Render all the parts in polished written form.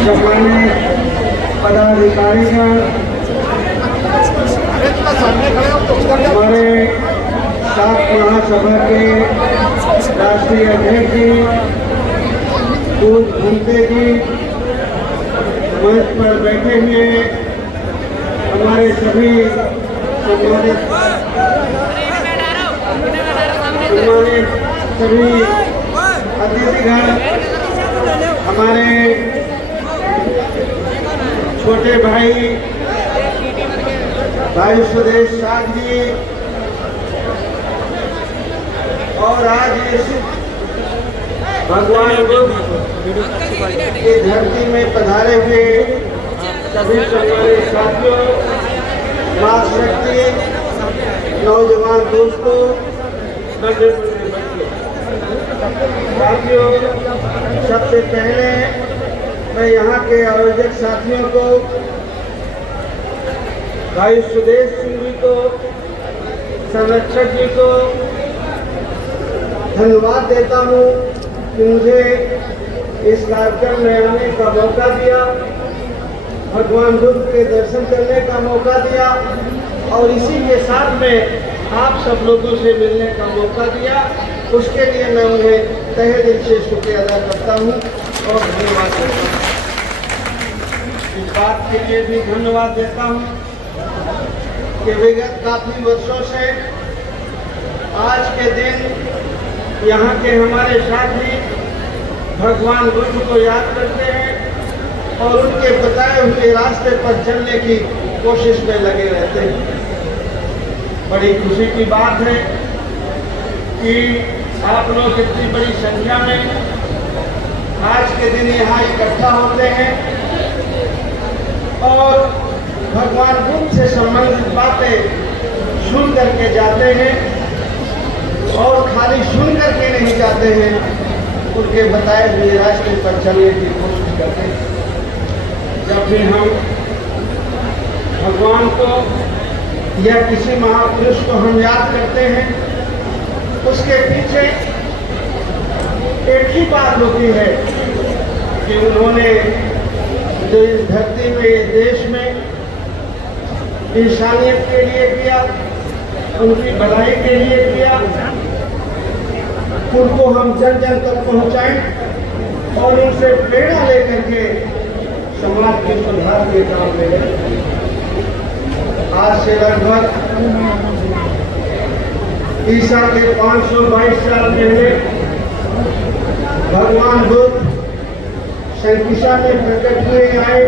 सम्मानित पदाधिकारीगण, हमारे सात महासभा के राष्ट्रीय अध्यक्ष जी पूर्व भंते जी, मंच पर बैठे हुए हमारे सभी सम्मानित सभी अतिथिगण, हमारे छोटे भाई सुदेश शाह जी, और आज इस भगवान बुद्ध की धरती में पधारे हुए सभी सम्मानित साथियों, माँ शक्ति, नौजवान दोस्तों, साथियों, सबसे पहले मैं यहाँ के आयोजक साथियों को, भाई सुदेश सिंह जी को, संरक्षक जी को धन्यवाद देता हूँ कि मुझे इस कार्यक्रम में आने का मौका दिया, भगवान बुद्ध के दर्शन करने का मौका दिया और इसी के साथ में आप सब लोगों से मिलने का मौका दिया। उसके लिए मैं उन्हें तहे दिल से शुक्रिया अदा करता हूँ और धन्यवाद देता हूँ। इस बात के लिए भी धन्यवाद देता हूँ कि विगत काफी वर्षों से आज के दिन यहाँ के हमारे साथी भगवान बुद्ध को याद करते हैं और उनके बताए हुए रास्ते पर चलने की कोशिश में लगे रहते हैं। बड़ी खुशी की बात है कि आप लोग इतनी बड़ी संख्या में आज के दिन यहाँ इकट्ठा होते हैं और भगवान बुद्ध से संबंधित बातें सुन करके जाते हैं और खाली सुन करके नहीं जाते हैं, उनके बताए हुए रास्ते पर चलने की कोशिश करते हैं। जब भी हम भगवान को या किसी महापुरुष को हम याद करते हैं, उसके पीछे एक ही बात होती है कि उन्होंने जो इस धरती में, देश में इंसानियत के लिए किया, उनकी भलाई के लिए किया, उनको हम जन जन तक पहुंचाएं और उनसे प्रेरणा लेकर के समाज के सुधार के काम में आज से लगभग ईसा के 522 साल पहले भगवान बुद्ध शंकिसा में प्रकट हुए आए।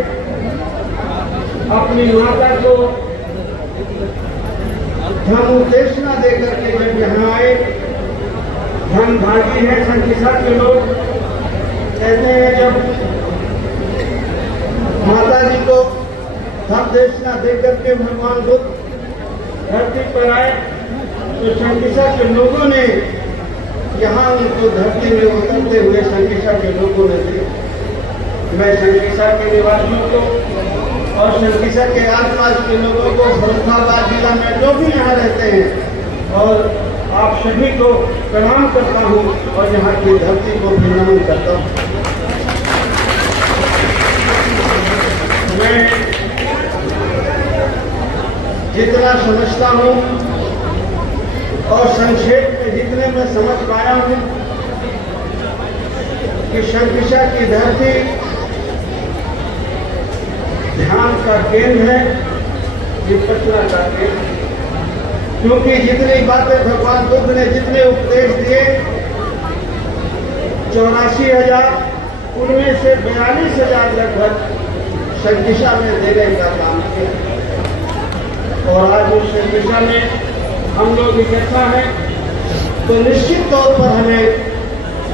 अपनी माता को धन उत्तेजना देकर के जब यहाँ आए, धन भागी है शंकिसा के लोग कहते हैं, जब माता जी को धन देशना देकर के भगवान बुद्ध धरती पर आए तो शंकिसा के लोगों ने यहाँ उनको धरती में उतरते हुए शंकिसा के लोगों ने देखा। मैं शंकिसा के निवासियों को और शंकिसा के आसपास के लोगों को, फर्रुखाबाद जिला में जो भी यहाँ रहते हैं, और आप सभी को प्रणाम करता हूँ और यहाँ की धरती को भी नमन करता हूँ। मैं जितना समझता हूँ और संक्षेप में जितने मैं समझ पाया हूँ कि शंकिसा की धरती ध्यान का केंद्र है, विपश्यना का केंद्र, क्योंकि जितनी बातें भगवान बुद्ध ने जितने उपदेश दिए 84,000, उनमें से 42,000 लगभग शंकिसा में देने का काम किया। और आज उस शंकिसा में हम लोग इकट्ठा हैं तो निश्चित तौर पर हमें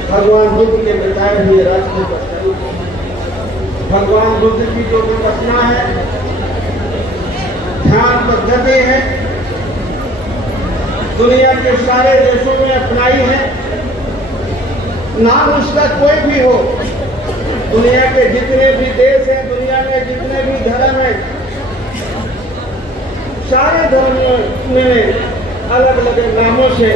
भगवान बुद्ध के बताए हुए रास्ते पर चलना। भगवान बुद्ध की जो विपश्यना है, ध्यान पद्धति है, दुनिया के सारे देशों में अपनाई है। नाम उसका कोई भी हो, दुनिया के जितने भी देश हैं, दुनिया में जितने भी धर्म हैं, सारे धर्मों ने अलग अलग नामों से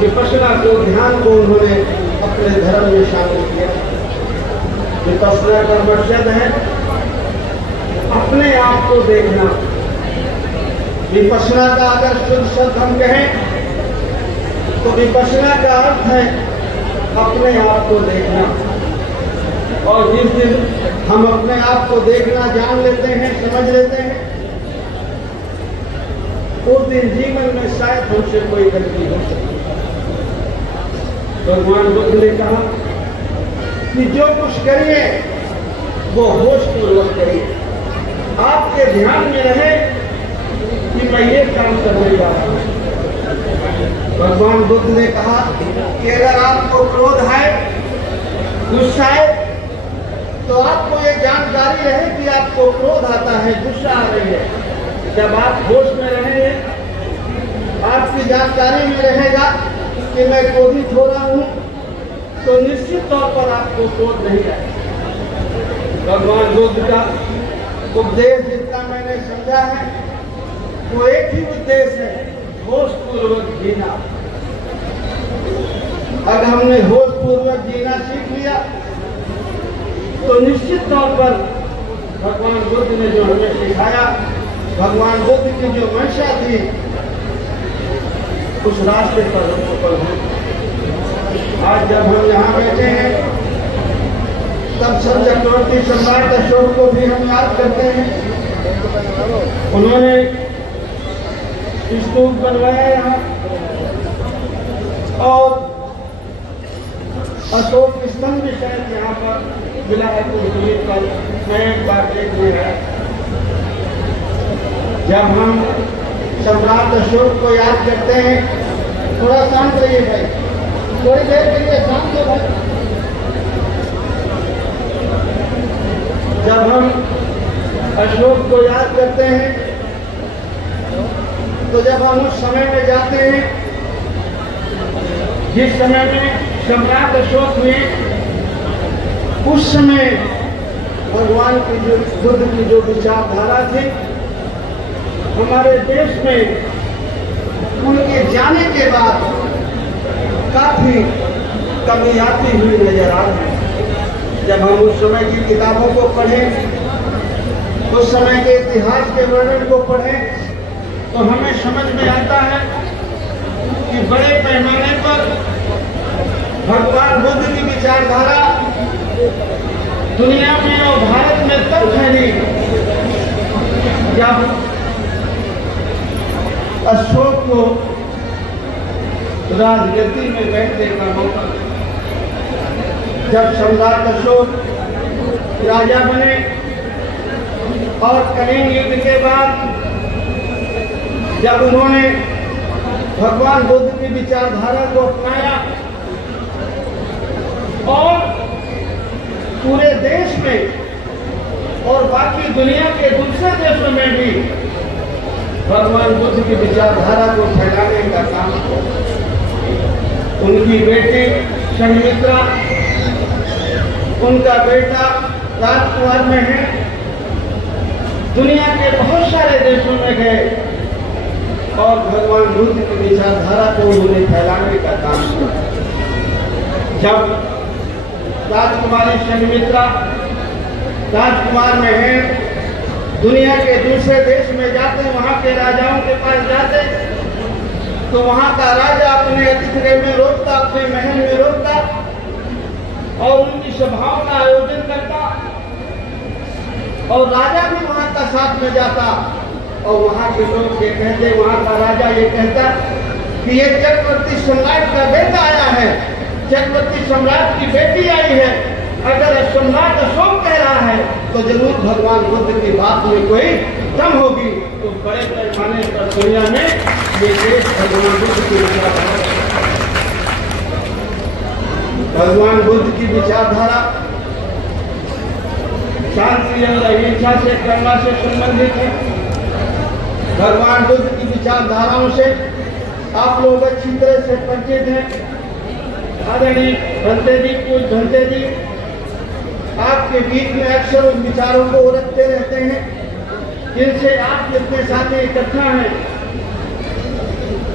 विपश्यना को, ध्यान को उन्होंने अपने धर्म में शामिल किया। विपश्यना का मकसद है अपने आप को देखना। विपश्यना का अगर शुद्ध शब्द हम कहें तो विपश्यना का अर्थ है अपने आप को देखना। और जिस दिन हम अपने आप को देखना जान लेते हैं, समझ लेते हैं, उस दिन जीवन में शायद हमसे कोई गलती हो सकती है। भगवान बुद्ध ने कहा कि जो कुछ करिए वो होश पूर्वक करिए। आपके ध्यान में रहे कि मैं ये काम करने जा रहा हूं। भगवान बुद्ध ने कहा कि अगर आपको क्रोध है, गुस्सा है, तो आपको ये जानकारी रहे कि आपको क्रोध आता है, गुस्सा आ रही है। जब आप होश में रहेंगे, आपकी जानकारी में रहेगा कि मैं क्रोधित हो रहा हूं, तो निश्चित तौर पर आपको क्रोध नहीं आएगा। भगवान बुद्ध का उपदेश जितना मैंने समझा है वो एक ही उद्देश्य है, होश पूर्वक जीना। अगर हमने होश पूर्वक जीना सीख लिया तो निश्चित तौर पर भगवान बुद्ध ने जो हमें सिखाया, भगवान बुद्ध की जो मंशा थी, उस रास्ते पर हम सफल हैं। आज जब हम यहाँ बैठे हैं तब सब चक्रवर्ती सम्राट अशोक को भी हम याद करते हैं। उन्होंने स्तूप बनवाया यहाँ और अशोक स्तंभ भी शायद यहाँ पर मिला है। पर मैं एक बार देखने है, जब हम सम्राट अशोक को याद करते हैं, थोड़ा शांत रहिए भाई, थोड़ी देर के लिए शांत हो भाई। जब हम अशोक को याद करते हैं तो जब हम उस समय में जाते हैं जिस समय में सम्राट अशोक हुए, उस समय भगवान की जो बुद्ध की जो विचारधारा थी, हमारे देश में उनके जाने के बाद काफी कमी आती हुई नजर आ रही है। जब हम उस समय की किताबों को पढ़ें, उस समय के इतिहास के वर्णन को पढ़ें, तो हमें समझ में आता है कि बड़े पैमाने पर भगवान बुद्ध की विचारधारा दुनिया में और भारत में तब फैली जब अशोक को राजगद्दी में बैठने का मौका, जब सम्राट अशोक राजा बने और कलिंग युद्ध के बाद जब उन्होंने भगवान बुद्ध की विचारधारा को अपनाया और पूरे देश में और बाकी दुनिया के दूसरे देशों में भी भगवान बुद्ध की विचारधारा को फैलाने का काम किया। उनकी बेटी संघमित्रा, उनका बेटा राजकुमार में है, दुनिया के बहुत सारे देशों में गए और भगवान बुद्ध की विचारधारा को उन्होंने फैलाने का काम किया। जब राजकुमारी संघमित्रा राजकुमार में है, दुनिया के दूसरे देश में जाते, वहां के राजाओं के पास जाते, तो वहां का राजा अपने अतिथि में रोकता, अपने महल में रोकता और उनकी सभाओं का आयोजन करता और राजा भी वहां का साथ में जाता और वहां के लोग ये कहते, वहां का राजा ये कहता कि ये चक्रवर्ती सम्राट का बेटा आया है, चक्रवर्ती सम्राट की बेटी आई है। अगर सम्राट अशोक कह रहा है तो जरूर भगवान बुद्ध की बात में कोई दम होगी। तो बड़े पैमाने पर दुनिया में ये देश भगवान बुद्ध की विचारधारा, भगवान बुद्ध की विचारधारा शांति और अहिंसा से, करुणा से संबंधित है। भगवान बुद्ध की विचारधाराओं से आप लोग अच्छी तरह से परिचित हैं। आदरणीय भंते जी, कुछ भंते जी आपके बीच में अक्सर उन विचारों को रखते रहते हैं जिनसे आप जितने साथी इकट्ठा हैं,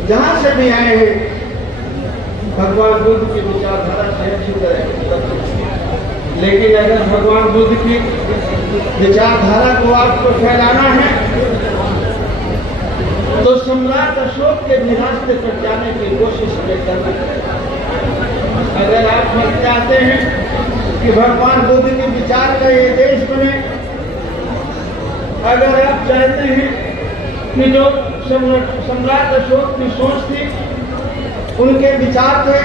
जहां से भी आए हैं, भगवान बुद्ध की विचारधारा से अच्छी तरह लेकिन अगर भगवान बुद्ध की विचारधारा को आपको फैलाना है तो सम्राट अशोक के भी रास्ते पर जाने की कोशिश करना है। अगर आप चाहते हैं कि भगवान बुद्ध के विचार का ये देश बने, अगर आप चाहते हैं कि जो सम्राट अशोक की सोच थी, उनके विचार थे,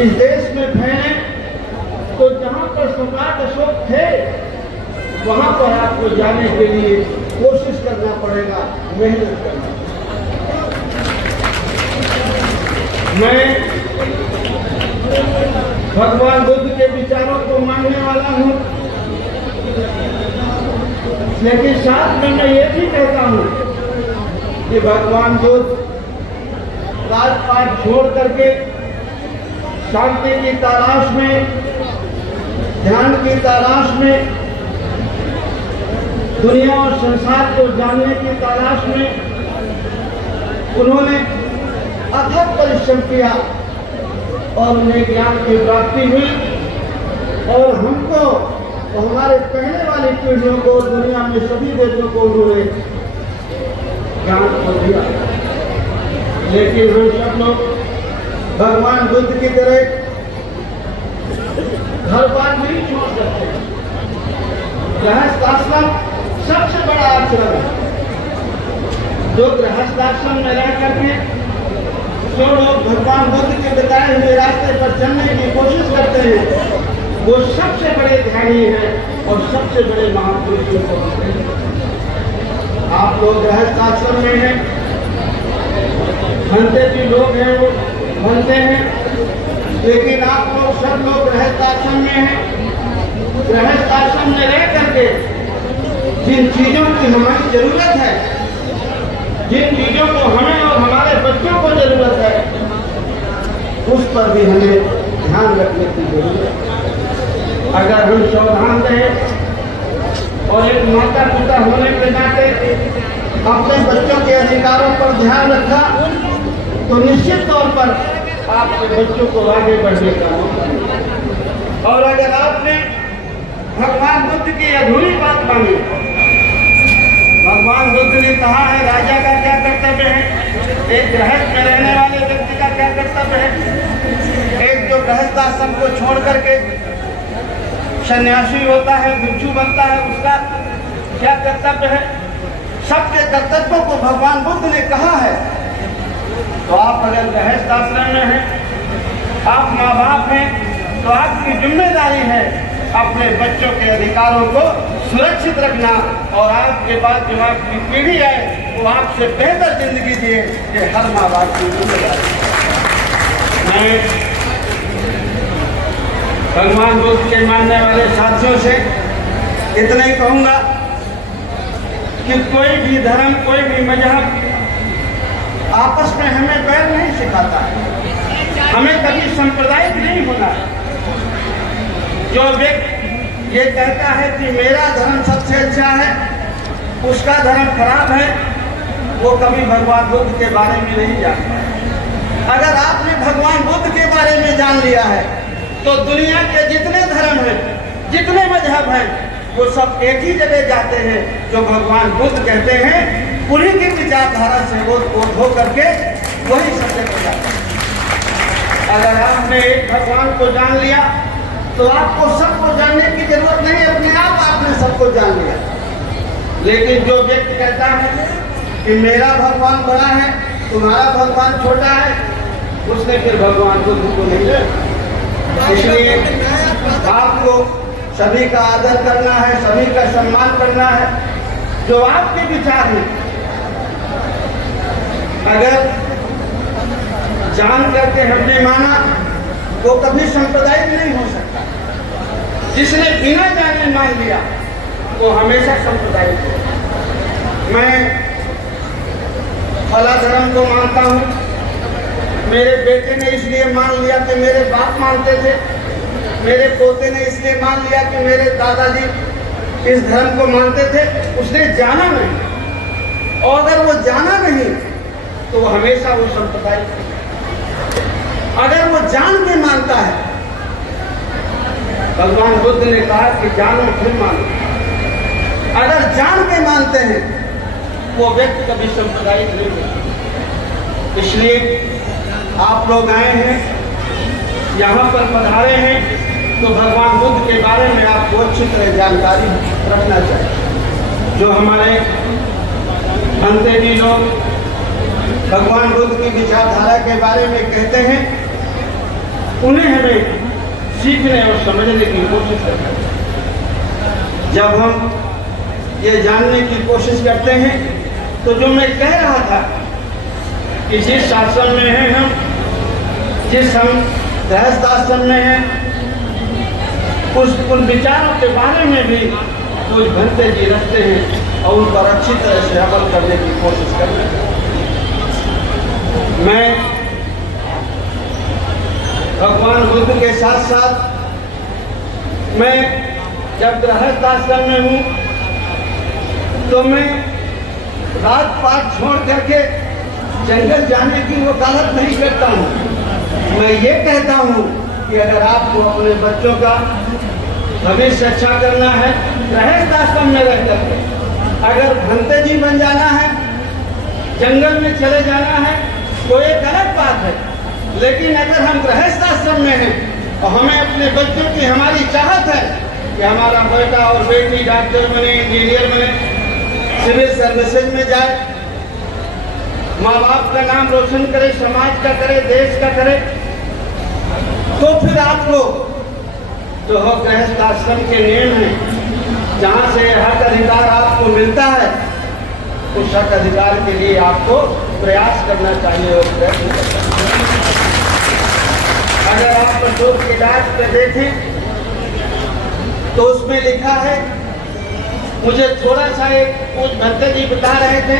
इस देश में फैले, तो जहां पर सम्राट अशोक थे वहां पर आपको जाने के लिए कोशिश करना पड़ेगा, मेहनत करना। मैं भगवान बुद्ध के विचारों को मानने वाला हूं, लेकिन साथ में मैं ये भी कहता हूं कि भगवान बुद्ध राजपाट छोड़ करके शांति की तलाश में, ध्यान की तलाश में, दुनिया और संसार को जानने की तलाश में उन्होंने अथक परिश्रम किया और उन्हें ज्ञान की प्राप्ति हुई। और हमको और हमारे पहले वाली पीढ़ियों को, दुनिया में सभी देशों को उन्होंने ज्ञान को दिया। लेकिन हम सब लोग भगवान बुद्ध की तरह घर बार नहीं छोड़ सकते। गृहस्थ आश्रम सबसे बड़ा आश्रम है। जो गृहस्थ आश्रम में रह करके जो लोग भगवान बुद्ध के बताए हुए रास्ते पर चलने की कोशिश करते हैं, वो सबसे बड़े ध्यानी हैं और सबसे बड़े महापुरुषों को होते हैं। आप लोग गृहस्थ आश्रम में हैं, बनते भी लोग हैं, वो बनते हैं, लेकिन आप लोग सब लोग गृहस्थ आश्रम में हैं। गृहस्थ आश्रम में रह करके जिन चीजों की हमारी जरूरत है, जिन चीजों को हमें और हमारे बच्चों को जरूरत है, उस पर भी हमें ध्यान रखने की जरूरत है। अगर हम सावधान रहें और एक माता पिता होने के नाते अपने बच्चों के अधिकारों पर ध्यान रखा, तो निश्चित तौर पर आपके बच्चों को आगे बढ़ने का मौका मिलेगा। और अगर आपने भगवान बुद्ध की अधूरी बात मानी, भगवान बुद्ध ने कहा है राजा का क्या कर्तव्य है, एक गृहस्थ में रहने वाले व्यक्ति का क्या कर्तव्य है, एक जो गृहस्थ आश्रम को छोड़ करके सन्यासी होता है, भिक्षु बनता है, उसका क्या कर्तव्य है। सबके कर्तव्यों को भगवान बुद्ध ने कहा है। तो आप अगर गृहस्थ आश्रम में हैं, आप माँ बाप हैं, तो आपकी जिम्मेदारी है अपने बच्चों के अधिकारों को सुरक्षित रखना, और आपके बाद जो आपकी पीढ़ी आए वो आपसे बेहतर जिंदगी जिए, ये हर माँ बाप की जिम्मेदारी है। मैं भगवान बुद्ध के मानने वाले साथियों से इतना ही कहूँगा कि कोई भी धर्म, कोई भी मजहब आपस में हमें बैर नहीं सिखाता है, हमें कभी सांप्रदायिक नहीं होना है। जो व्यक्ति ये कहता है कि मेरा धर्म सबसे अच्छा है, उसका धर्म खराब है, वो कभी भगवान बुद्ध के बारे में नहीं जानता है। अगर आपने भगवान बुद्ध के बारे में जान लिया है, तो दुनिया के जितने धर्म हैं, जितने मजहब हैं, वो सब एक ही जगह जाते हैं, जो भगवान बुद्ध कहते हैं, उन्हीं की विचारधारा से वो धो करके वही सब जगह जाते हैं। अगर आपने एक भगवान को जान लिया, तो आपको सबको जानने की जरूरत नहीं, अपने आप आपने सबको जान लिया। लेकिन जो व्यक्ति कहता है कि मेरा भगवान बड़ा है, तुम्हारा भगवान छोटा है, उसने फिर भगवान बुद्ध को नहीं जाना। इसलिए आपको सभी का आदर करना है, सभी का सम्मान करना है। जो आपके विचार हैं, अगर जान करके हमने माना, वो कभी सांप्रदायिक नहीं हो सकता। जिसने बिना जाने मान लिया, वो हमेशा सांप्रदायिक है। मैं फला धर्म को मानता हूँ, मेरे बेटे ने इसलिए मान लिया कि मेरे बाप मानते थे, मेरे पोते ने इसलिए मान लिया कि मेरे दादाजी इस धर्म को मानते थे। उसने जाना नहीं, और अगर वो जाना नहीं तो वो हमेशा वो सांप्रदायिक है। अगर वो जान के मानता है भगवान बुद्ध ने कहा कि जानो फिर मानो। अगर जान के मानते हैं वो व्यक्ति कभी सांप्रदायिक नहीं होता। इसलिए आप लोग आए हैं, यहाँ पर पधारे हैं, तो भगवान बुद्ध के बारे में आपको अच्छी तरह जानकारी रखना चाहिए। जो हमारे अंते भी लोग भगवान बुद्ध की विचारधारा के बारे में कहते हैं, उन्हें हमें सीखने और समझने की कोशिश करना चाहिए। जब हम ये जानने की कोशिश करते हैं तो जो मैं कह रहा था कि जिस आश्रम में हैं हम, जिस हम गृहस्थ आश्रम में हैं, उन विचारों के बारे में भी कुछ भंते जी रखते हैं और उन पर अच्छी तरह से अमल करने की कोशिश करते हैं। मैं भगवान बुद्ध के साथ साथ मैं जब गृहस्थ आश्रम में हूँ तो मैं राजपाट छोड़ करके जंगल जाने की वकालत नहीं करता हूँ। मैं ये कहता हूँ कि अगर आपको अपने बच्चों का भविष्य अच्छा करना है, गृहस्थ आश्रम में रह करके, अगर भंते जी बन जाना है, जंगल में चले जाना है, तो ये गलत बात है। लेकिन अगर हम गृहस्थ आश्रम में हैं और हमें अपने बच्चों की हमारी चाहत है कि हमारा बेटा और बेटी डॉक्टर बने, इंजीनियर बने, सिविल सर्विसेज में जाए, माँ बाप का नाम रोशन करे, समाज का करे, देश का करे, तो फिर आप लोग जो हो गृहस्थ आश्रम के नियम हैं, जहाँ से हक अधिकार आपको मिलता है, उस हक अधिकार के लिए आपको प्रयास करना चाहिए और प्रयत्न करना चाहिए। अगर आप अशोक के डाक पे देखें तो उसमें लिखा है, मुझे थोड़ा सा एक कुछ भंते जी बता रहे थे,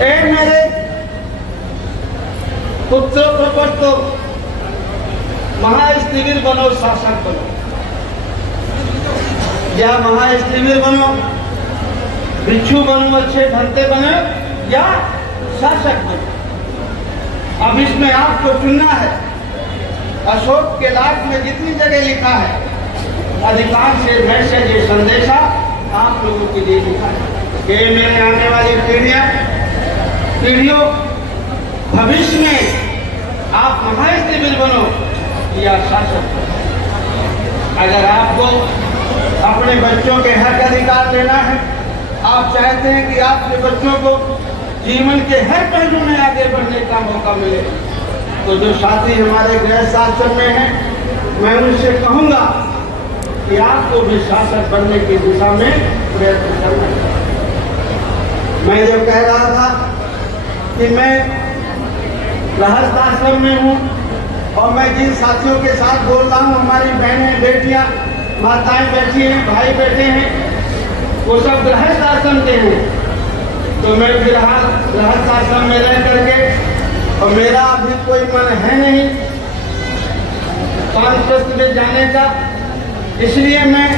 ए मेरे पुत्रों प्रपत्तो महास्थिविर बनो, शासक बनो, या महास्थिविर बनो, भिक्षु बनो, अच्छे भंते बनो, या शासक बनो। अब इसमें आपको चुनना है। अशोक के लाख में जितनी जगह लिखा है, अधिकांश मैसेज ये संदेशा आप लोगों के लिए लिखा है कि मेरे आने वाली पीढ़ियों भविष्य में आप महास्थिविर बनो या शासक बनो। अगर आपको अपने बच्चों के हक अधिकार लेना है, आप चाहते हैं कि आपके बच्चों को जीवन के हर पहलू में आगे बढ़ने का मौका मिले, तो जो साथी हमारे गृहस्थ आश्रम में हैं, मैं उनसे कहूँगा कि आपको भी शासक बनने की दिशा में प्रयत्न करना चाहिए। मैं जो कह रहा था कि मैं गृहस्थ आश्रम में हूँ और मैं जिन साथियों के साथ बोल रहा हूँ, हमारी बहनें, बेटियाँ, माताएं बैठी हैं, भाई बैठे हैं, वो सब गृहस्थ आश्रम के हैं। तो मैं गृहस्थ आश्रम में रह करके, और मेरा अभी कोई मन है नहीं वानप्रस्थ में जाने का, इसलिए मैं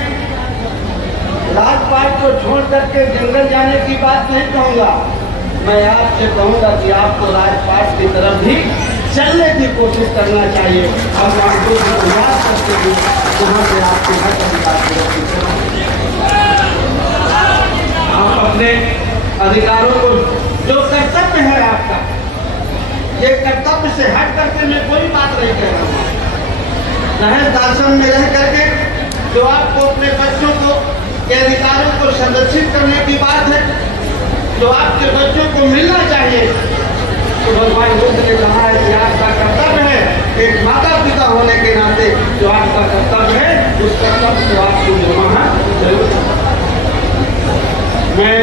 राजपाट को छोड़ करके जंगल जाने की बात नहीं कहूँगा। मैं आपसे कहूँगा कि आपको राजपाट की तरफ भी चलने की कोशिश करना चाहिए और आपको याद करते हुए जहाँ से आपके हक अधिकार आप अपने अधिकारों को, जो कर्तव्य है आपका, ये कर्तव्य से हट करके मैं कोई बात नहीं कह रहा हूँ। गृहस्थ आश्रम में रह करके जो आपको अपने बच्चों को के अधिकारों को संरक्षित करने की बात है, जो आपके बच्चों को मिलना चाहिए, तो भगवान बुद्ध ने कहा है कि आपका कर्तव्य है, एक माता पिता होने के नाते जो आपका कर्तव्य है, उस कर्तव्य को आपको निभाना जरूर। मैं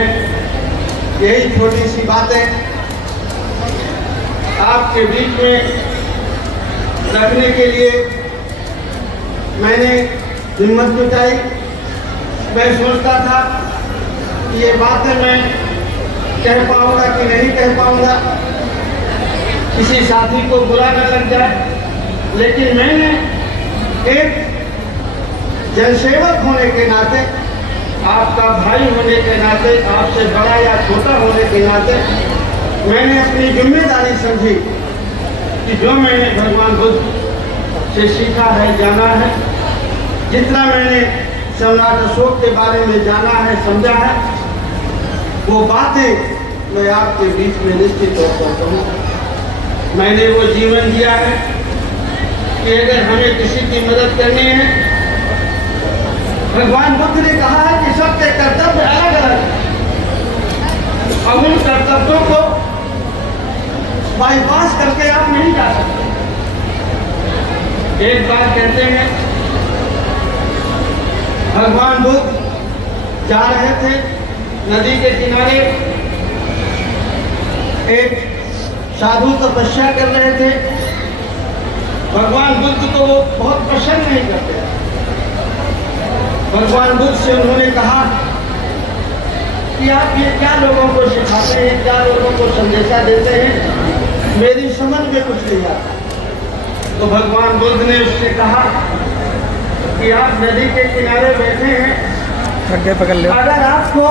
यही छोटी सी बातें आपके बीच में रखने के लिए मैंने हिम्मत जुटाई। मैं सोचता था कि ये बातें मैं कह पाऊंगा कि नहीं कह पाऊंगा, किसी साथी को बुरा न लग जाए, लेकिन मैंने एक जनसेवक होने के नाते, आपका भाई होने के नाते, आपसे बड़ा या छोटा होने के नाते मैंने अपनी जिम्मेदारी समझी कि जो मैंने भगवान बुद्ध से सीखा है, जाना है, जितना मैंने सम्राट अशोक के बारे में जाना है, समझा है, वो बातें मैं आपके बीच में निश्चित तौर पर कहूँ। मैंने वो जीवन जिया है कि अगर हमें किसी की मदद करनी है, भगवान बुद्ध ने कहा है कि सबके कर्तव्य अलग अलग हैं और उन कर्तव्यों को बाईपास करके आप नहीं जा सकते। एक बात कहते हैं, भगवान बुद्ध जा रहे थे नदी के किनारे, एक साधु तपस्या कर रहे थे। भगवान बुद्ध को वो बहुत पसंद नहीं करते। भगवान बुद्ध से उन्होंने कहा कि आप ये क्या लोगों को सिखाते हैं, क्या लोगों को संदेशा देते हैं, मेरी समझ में कुछ नहीं आता। तो भगवान बुद्ध ने उससे कहा कि आप नदी के किनारे बैठे हैं, पकड़ लो। अगर आपको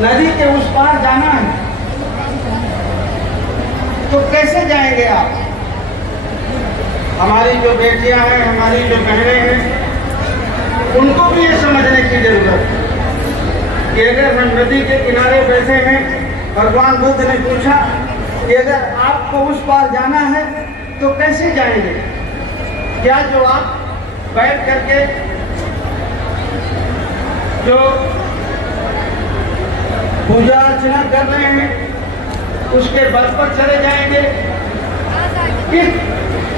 नदी के उस पार जाना है तो कैसे जाएंगे आप? हमारी जो बेटियां हैं, हमारी जो बहनें हैं, उनको भी ये समझने की जरूरत है कि अगर हम नदी के किनारे बैठे हैं, भगवान बुद्ध ने पूछा कि अगर आपको उस पार जाना है तो कैसे जाएंगे? क्या जो आप बैठ करके जो पूजा अर्चना कर रहे हैं उसके बल पर चले जाएंगे कि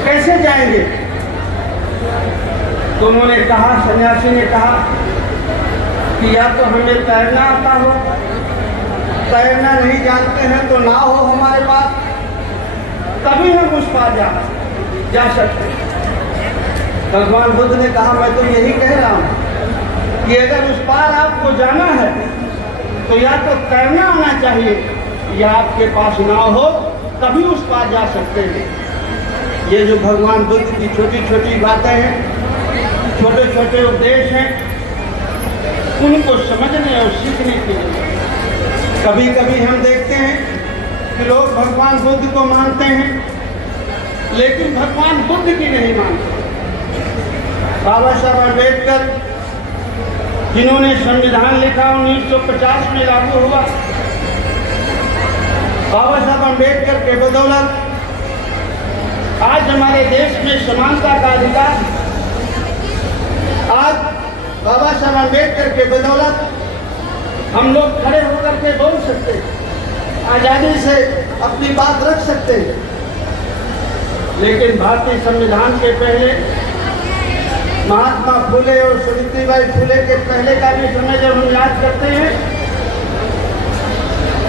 कैसे जाएंगे? तो उन्होंने कहा, सन्यासी ने कहा कि या तो हमें तैरना आता हो, तैरना नहीं जानते हैं तो ना हो हमारे पास, तभी हम उस पार जा सकते हैं। भगवान बुद्ध ने कहा, मैं तो यही कह रहा हूं कि अगर उस पार आपको जाना है तो या तो तैरना आना चाहिए या आपके पास नाव हो, तभी उस पार जा सकते हैं। ये जो भगवान बुद्ध की छोटी छोटी बातें हैं, छोटे छोटे उपदेश हैं, उनको समझने और सीखने के लिए कभी कभी हम देखते हैं कि लोग भगवान बुद्ध को मानते हैं लेकिन भगवान बुद्ध की नहीं मानते। बाबा साहब अम्बेडकर, जिन्होंने संविधान लिखा 1950 में लागू हुआ, बाबा साहब अम्बेडकर के बदौलत आज हमारे देश में समानता का अधिकार, आज बाबा साहब अम्बेडकर के बदौलत हम लोग खड़े होकर के बोल सकते हैं, आजादी से अपनी बात रख सकते हैं। लेकिन भारतीय संविधान के पहले महात्मा फुले और सावित्रीबाई फुले के पहले का भी समय जब हम याद करते हैं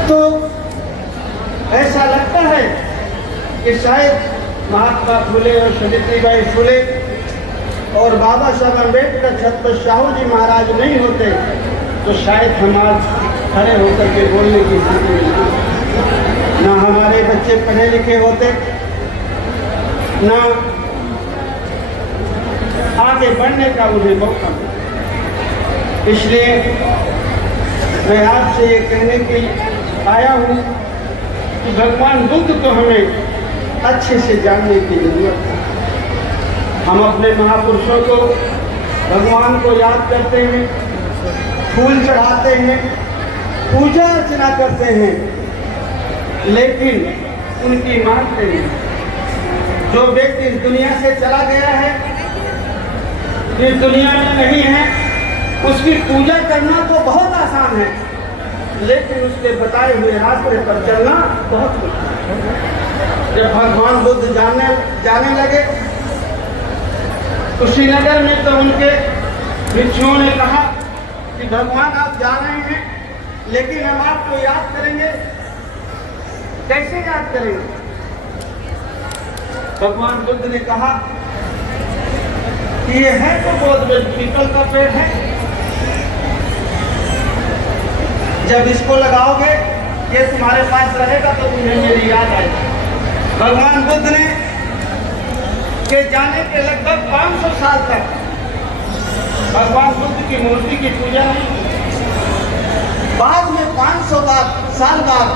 तो ऐसा लगता है कि शायद महात्मा फुले और सावित्रीबाई फुले और बाबा साहब अम्बेडकर छत्रपति साहू जी महाराज नहीं होते तो शायद हम आज खड़े होकर के बोलने की स्थिति में ना हमारे बच्चे पढ़े लिखे होते, ना आगे बढ़ने का उन्हें मौका मिला। इसलिए मैं आपसे ये कहने के लिए आया हूँ कि भगवान बुद्ध को हमें अच्छे से जानने की जरूरत है। हम अपने महापुरुषों को, भगवान को याद करते हैं, फूल चढ़ाते हैं, पूजा अर्चना करते हैं, लेकिन उनकी मानते नहीं। जो व्यक्ति इस दुनिया से चला गया है, इस दुनिया में नहीं है, उसकी पूजा करना तो बहुत आसान है, लेकिन उसके बताए हुए रास्ते पर चलना बहुत मुश्किल है। जब भगवान बुद्ध जाने लगे कुशीनगर में, तो उनके भिक्षुओं ने कहा कि भगवान आप जा रहे हैं लेकिन हम आपको याद करेंगे। कैसे याद करेंगे? भगवान बुद्ध ने कहा कि ये है तो बहुत पीपल का पेड़ है, जब इसको लगाओगे ये तुम्हारे पास रहेगा तो तुम्हें मेरी याद आएगी। भगवान बुद्ध ने के जाने के लगभग 500 साल तक भगवान बुद्ध की मूर्ति की पूजा नहीं। बाद में 500 साल बाद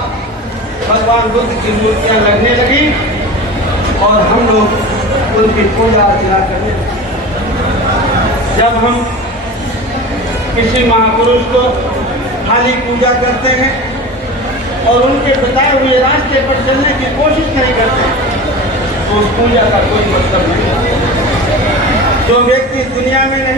भगवान बुद्ध की मूर्तियां लगने लगी और हम लोग उनकी पूजा अर्चना करते हैं। जब हम किसी महापुरुष को खाली पूजा करते हैं और उनके बताए हुए रास्ते पर चलने की कोशिश नहीं करते तो उस पूजा का कोई मतलब नहीं। जो व्यक्ति दुनिया में नहीं